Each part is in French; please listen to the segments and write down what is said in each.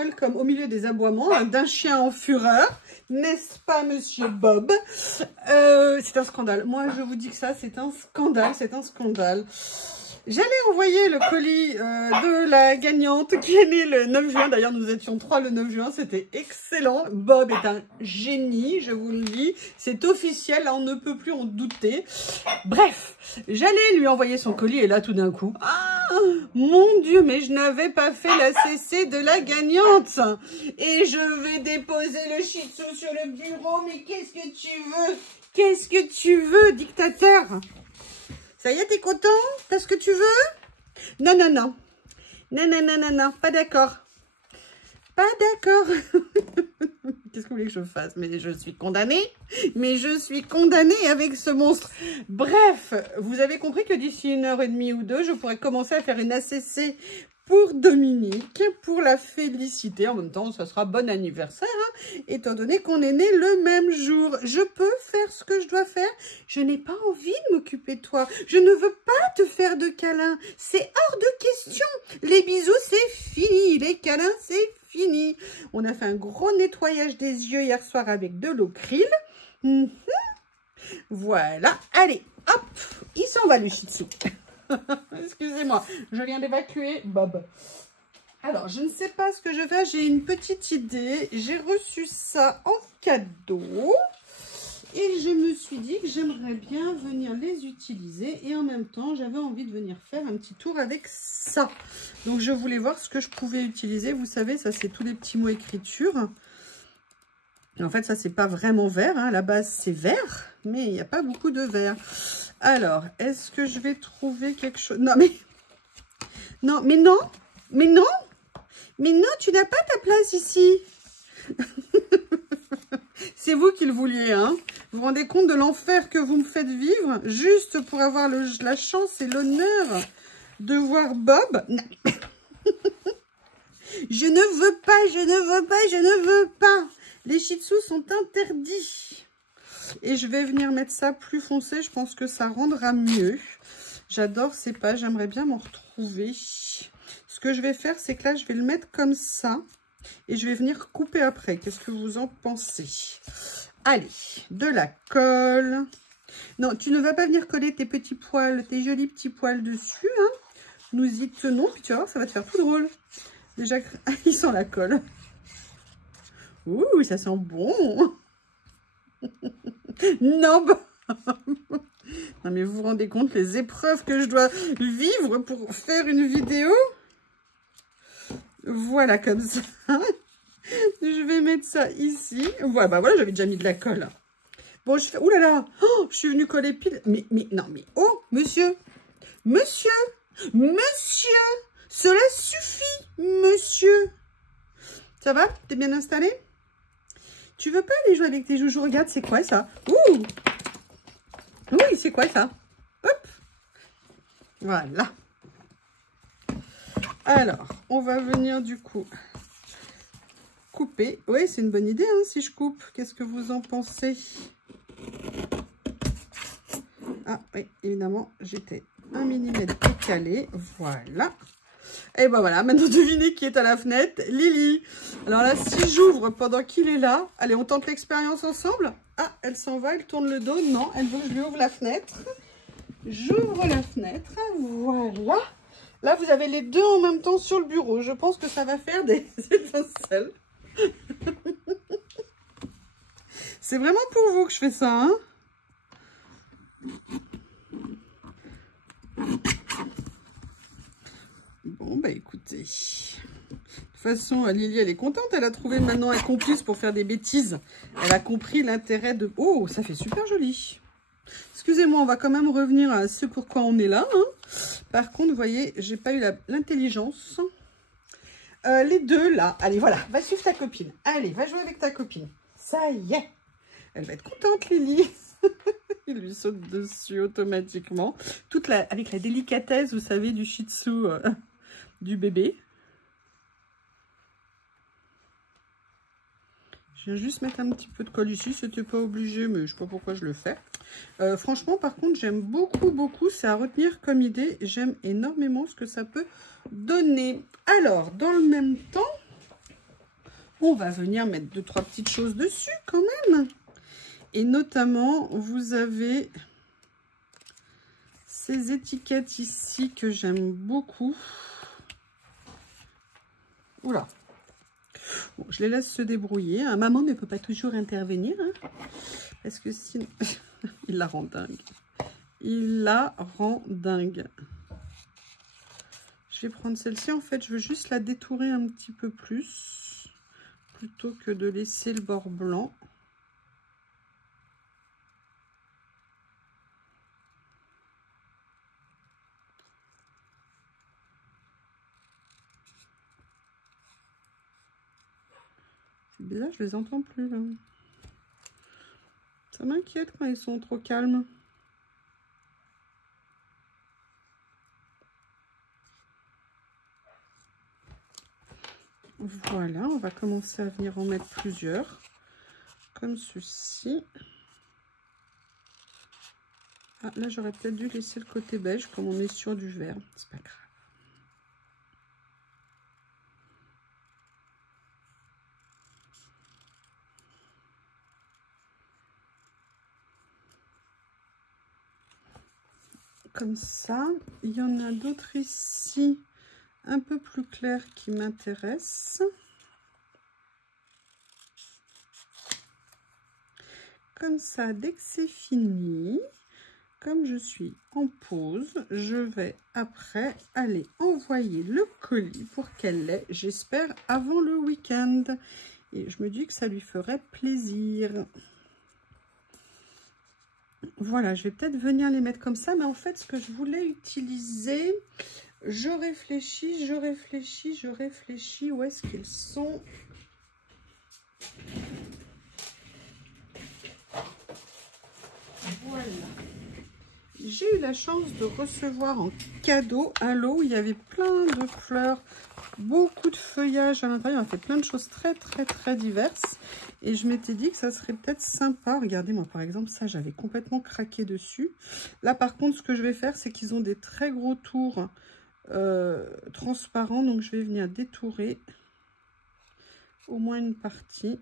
welcome au milieu des aboiements d'un chien en fureur. N'est-ce pas, monsieur Bob? C'est un scandale. Moi, je vous dis que ça, c'est un scandale. C'est un scandale. J'allais envoyer le colis de la gagnante qui est née le 9 juin. D'ailleurs, nous étions 3 le 9 juin. C'était excellent. Bob est un génie, je vous le dis. C'est officiel, là, on ne peut plus en douter. Bref, j'allais lui envoyer son colis et là, tout d'un coup... mon Dieu, mais je n'avais pas fait la CC de la gagnante. Et je vais déposer le shih tzu sur le bureau. Mais qu'est-ce que tu veux? Qu'est-ce que tu veux, dictateur? Ça y est, t'es content? T'as ce que tu veux? Non, non, non. Non, non, non, non, non. Pas d'accord. Pas d'accord. Qu'est-ce que vous voulez que je fasse? Mais je suis condamnée. Mais je suis condamnée avec ce monstre. Bref, vous avez compris que d'ici 1h30 ou 2, je pourrais commencer à faire une ACC pour Dominique, pour la féliciter. En même temps, ça sera bon anniversaire, hein, étant donné qu'on est né le même jour. Je peux faire ce que je dois faire. Je n'ai pas envie de m'occuper de toi. Je ne veux pas te faire de câlins. C'est hors de question. Les bisous, c'est fini. Les câlins, c'est fini. On a fait un gros nettoyage des yeux hier soir avec de l'eau krill. Voilà. Allez, hop, il s'en va le shih tzu. Excusez-moi, je viens d'évacuer Bob. Alors, je ne sais pas ce que je vais. J'ai une petite idée. J'ai reçu ça en cadeau. Et je me suis dit que j'aimerais bien venir les utiliser. Et en même temps, j'avais envie de venir faire un petit tour avec ça. Donc, je voulais voir ce que je pouvais utiliser. Vous savez, ça, c'est tous les petits mots écriture. En fait, ça, c'est pas vraiment vert. Hein. À la base, c'est vert. Mais il n'y a pas beaucoup de vert. Alors, est-ce que je vais trouver quelque chose? Non, mais... Non, mais non. Mais non. Mais non, tu n'as pas ta place ici. C'est vous qui le vouliez, hein. Vous vous rendez compte de l'enfer que vous me faites vivre juste pour avoir la chance et l'honneur de voir Bob? Non. Je ne veux pas, je ne veux pas, je ne veux pas. Les shih tzus sont interdits. Et je vais venir mettre ça plus foncé. Je pense que ça rendra mieux. J'adore ces pages. J'aimerais bien m'en retrouver. Ce que je vais faire, c'est que là, je vais le mettre comme ça. Et je vais venir couper après. Qu'est-ce que vous en pensez? Allez, de la colle. Non, tu ne vas pas venir coller tes petits poils, tes jolis petits poils dessus. Hein. Nous y tenons. Puis tu vas voir, ça va te faire tout drôle. Déjà, il sent la colle. Ouh, ça sent bon. Non, bah... Non, mais vous vous rendez compte les épreuves que je dois vivre pour faire une vidéo? Voilà, comme ça. Je vais mettre ça ici. Voilà, bah voilà, j'avais déjà mis de la colle. Bon, je fais... Ouh là là, oh, je suis venue coller pile. Mais, non, mais... Oh, monsieur. Monsieur. Monsieur. Cela suffit, monsieur. Ça va? T'es bien installé? Tu veux pas aller jouer avec tes joujoux? Regarde, c'est quoi ça? Ouh! Oui, c'est quoi ça? Hop! Voilà. Alors, on va venir du coup couper. Oui, c'est une bonne idée hein, si je coupe. Qu'est-ce que vous en pensez? Ah oui, évidemment, j'étais 1 mm décalé. Voilà. Et ben voilà, maintenant devinez qui est à la fenêtre. Lily. Alors là, si j'ouvre pendant qu'il est là, allez, on tente l'expérience ensemble. Ah, elle s'en va, elle tourne le dos. Non, elle veut que je lui ouvre la fenêtre. J'ouvre la fenêtre. Voilà. Là, vous avez les deux en même temps sur le bureau. Je pense que ça va faire des étincelles. C'est vraiment pour vous que je fais ça, hein? Bon, bah écoutez. De toute façon, Lily, elle est contente. Elle a trouvé maintenant un complice pour faire des bêtises. Elle a compris l'intérêt de... Oh, ça fait super joli. Excusez-moi, on va quand même revenir à ce pourquoi on est là. Hein. Par contre, vous voyez, j'ai pas eu l'intelligence. Les deux, là. Allez, voilà. Va suivre ta copine. Allez, va jouer avec ta copine. Ça y est. Elle va être contente, Lily. Il lui saute dessus automatiquement. Avec la délicatesse, vous savez, du shih tzu du bébé. Je viens juste mettre un petit peu de colle ici. C'était pas obligé, mais je sais pas pourquoi je le fais. Franchement, par contre, j'aime beaucoup, beaucoup. C'est à retenir comme idée. J'aime énormément ce que ça peut donner. Alors, dans le même temps, On va venir mettre 2-3 petites choses dessus quand même. Et notamment, vous avez ces étiquettes ici que j'aime beaucoup. Oula. Bon, je les laisse se débrouiller. Hein. Maman ne peut pas toujours intervenir. Hein, parce que sinon... il la rend dingue. Il la rend dingue. Je vais prendre celle-ci. En fait, je veux juste la détourer un petit peu plus. Plutôt que de laisser le bord blanc. C'est bizarre, je les entends plus là. Ça m'inquiète quand ils sont trop calmes. Voilà, on va commencer à venir en mettre plusieurs. Comme ceci. Ah, là, j'aurais peut-être dû laisser le côté beige, comme on est sur du vert. C'est pas grave. Comme ça. Il y en a d'autres ici, un peu plus clairs, qui m'intéressent. Comme ça, dès que c'est fini, comme je suis en pause, je vais après aller envoyer le colis pour qu'elle l'ait, j'espère, avant le week-end. Et je me dis que ça lui ferait plaisir. Voilà, je vais peut-être venir les mettre comme ça, mais en fait, ce que je voulais utiliser, je réfléchis, où est-ce qu'ils sont? Voilà. J'ai eu la chance de recevoir en cadeau un lot où il y avait plein de fleurs, beaucoup de feuillage à l'intérieur. On a fait plein de choses très diverses. Et je m'étais dit que ça serait peut-être sympa. Regardez, moi par exemple, ça j'avais complètement craqué dessus. Là par contre, ce que je vais faire, c'est qu'ils ont des très gros tours transparents. Donc je vais venir détourer au moins une partie.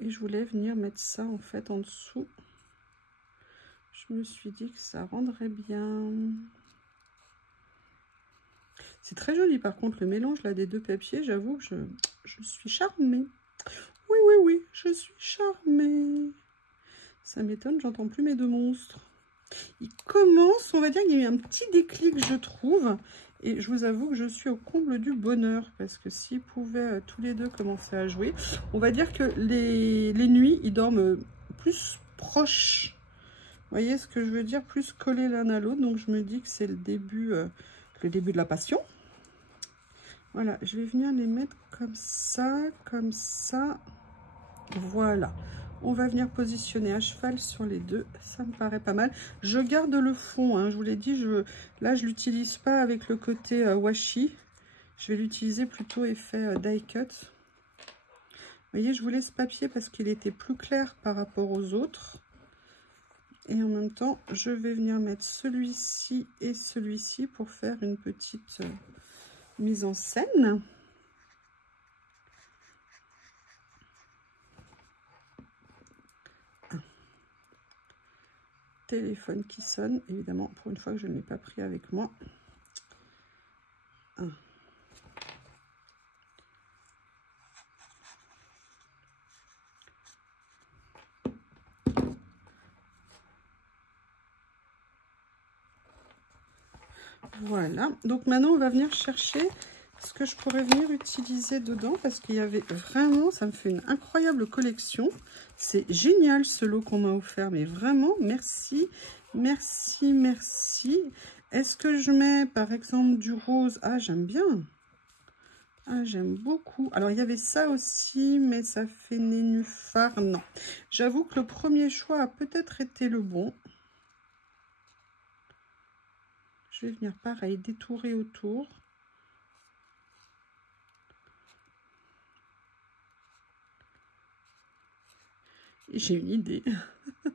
Et je voulais venir mettre ça en fait en dessous. Je me suis dit que ça rendrait bien. C'est très joli par contre le mélange là des deux papiers. J'avoue que je suis charmée. Oui, je suis charmée. Ça m'étonne, j'entends plus mes deux monstres. Ils commencent, on va dire qu'il y a eu un petit déclic, je trouve. Et je vous avoue que je suis au comble du bonheur. Parce que s'ils pouvaient tous les deux commencer à jouer, on va dire que les nuits, ils dorment plus proches. Vous voyez ce que je veux dire? Plus collés l'un à l'autre. Donc je me dis que c'est le début de la passion. Voilà, je vais venir les mettre comme ça, comme ça. Voilà. On va venir positionner à cheval sur les deux. Ça me paraît pas mal. Je garde le fond, hein, je vous l'ai dit. Là, je l'utilise pas avec le côté washi. Je vais l'utiliser plutôt effet die cut. Vous voyez, je voulais ce papier parce qu'il était plus clair par rapport aux autres. Et en même temps, je vais venir mettre celui-ci et celui-ci pour faire une petite mise en scène. Téléphone qui sonne, évidemment, pour une fois que je ne l'ai pas pris avec moi. Voilà, donc maintenant on va venir chercher ce que je pourrais venir utiliser dedans parce qu'il y avait vraiment, ça me fait une incroyable collection. C'est génial ce lot qu'on m'a offert, mais vraiment merci. Est-ce que je mets par exemple du rose? Ah, j'aime bien. Ah, j'aime beaucoup. Alors il y avait ça aussi, mais ça fait nénuphar. Non, j'avoue que le premier choix a peut-être été le bon. Je vais venir pareil, détourer autour. J'ai une idée. Je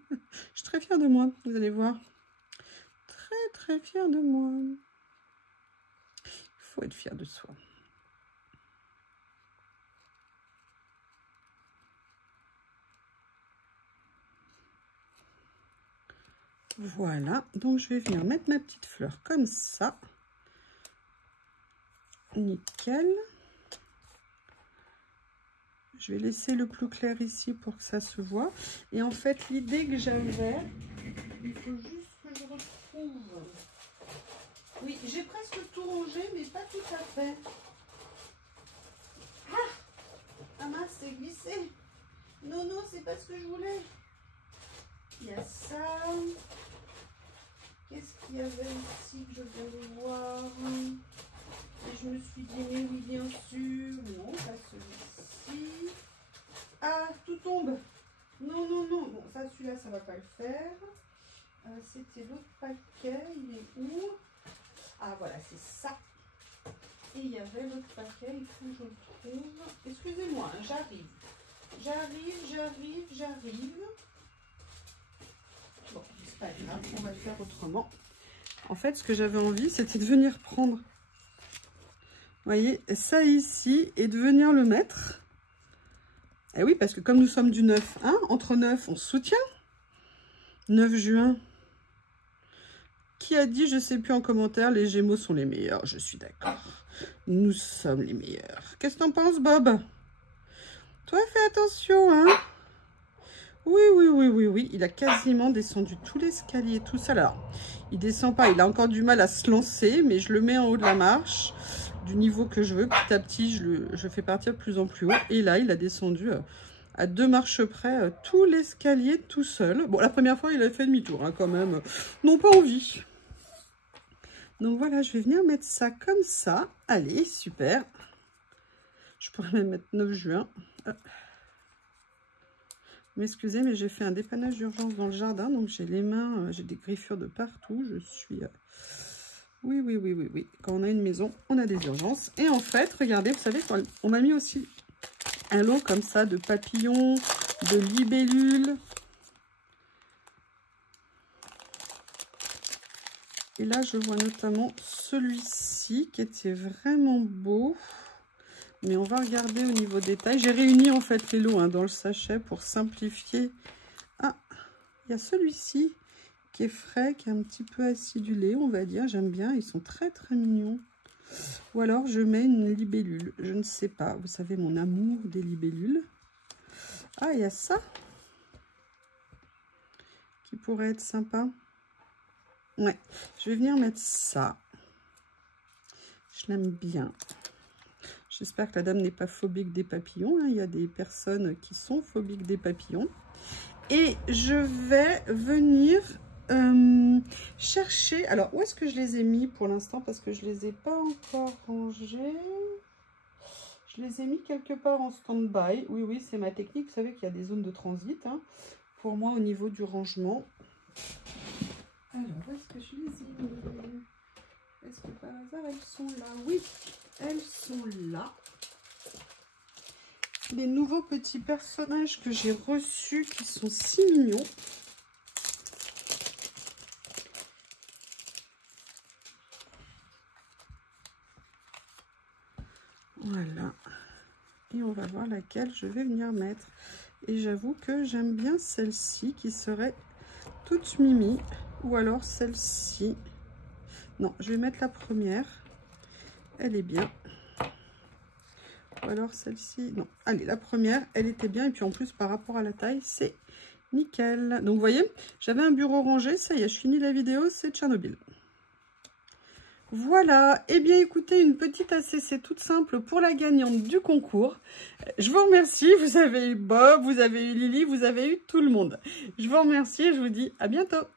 suis très fière de moi, vous allez voir. Très fière de moi. faut être fier de soi. Voilà, donc je vais venir mettre ma petite fleur comme ça. Nickel. Je vais laisser le plus clair ici pour que ça se voit. Et en fait, l'idée que j'avais, il faut juste que je retrouve. Oui, j'ai presque tout rangé, mais pas tout à fait. Ah mince, c'est glissé. Non, non, c'est pas ce que je voulais. Il y a ça. Qu'est-ce qu'il y avait ici que je viens de voir? Et je me suis dit, mais oui, bien sûr. Non, pas celui-ci. Ah, tout tombe. Non, non, non. Bon, ça, celui-là, ça va pas le faire. C'était l'autre paquet. Il est où? Ah, voilà, c'est ça. Et il y avait l'autre paquet. Il faut que je le trouve. Excusez-moi, hein, j'arrive. J'arrive. Bon, c'est pas grave, on va le faire autrement. En fait, ce que j'avais envie, c'était de venir prendre, vous voyez, ça ici, et de venir le mettre. Et oui, parce que comme nous sommes du 9, hein, entre 9, on se soutient. 9 juin. Qui a dit, je ne sais plus en commentaire, les Gémeaux sont les meilleurs? Je suis d'accord. Nous sommes les meilleurs. Qu'est-ce que t'en penses, Bob? Toi, fais attention, hein. Oui. Il a quasiment descendu tout l'escalier, tout ça. Alors, il descend pas. Il a encore du mal à se lancer, mais je le mets en haut de la marche, du niveau que je veux. Petit à petit, je fais partir de plus en plus haut. Et là, il a descendu à 2 marches près tout l'escalier tout seul. Bon, la première fois, il a fait demi-tour, hein, quand même. Non, pas envie. Donc voilà, je vais venir mettre ça comme ça. Allez, super. Je pourrais même mettre 9 juin. M'excusez, mais j'ai fait un dépannage d'urgence dans le jardin, donc j'ai les mains, j'ai des griffures de partout. Je suis... Oui. Quand on a une maison, on a des urgences. Et en fait, regardez, vous savez, on m'a mis aussi un lot comme ça de papillons, de libellules. Et là, je vois notamment celui-ci qui était vraiment beau. Mais on va regarder au niveau détail. J'ai réuni en fait les lots, hein, dans le sachet pour simplifier. Ah, il y a celui-ci qui est frais, qui est un petit peu acidulé, on va dire. J'aime bien, ils sont très mignons. Ou alors je mets une libellule, je ne sais pas. Vous savez mon amour des libellules. Ah, il y a ça qui pourrait être sympa. Ouais, je vais venir mettre ça. Je l'aime bien. J'espère que la dame n'est pas phobique des papillons, hein. Il y a des personnes qui sont phobiques des papillons. Et je vais venir chercher... Alors, où est-ce que je les ai mis pour l'instant? Parce que je ne les ai pas encore rangés. Je les ai mis quelque part en stand-by. Oui, c'est ma technique. Vous savez qu'il y a des zones de transit, hein, pour moi au niveau du rangement. Alors, où est-ce que je les ai mis? Est-ce que par hasard elles sont là? Oui, elles sont là. Les nouveaux petits personnages que j'ai reçus qui sont si mignons. Voilà. Et on va voir laquelle je vais venir mettre. Et j'avoue que j'aime bien celle-ci qui serait toute mimi. Ou alors celle-ci. Non, je vais mettre la première. Elle est bien. Ou alors celle-ci. Non, allez, la première, elle était bien. Et puis en plus, par rapport à la taille, c'est nickel. Donc, vous voyez, j'avais un bureau rangé. Ça y est, je finis la vidéo. C'est Tchernobyl. Voilà. Eh bien, écoutez, une petite ACC toute simple pour la gagnante du concours. Je vous remercie. Vous avez eu Bob, vous avez eu Lily, vous avez eu tout le monde. Je vous remercie et je vous dis à bientôt.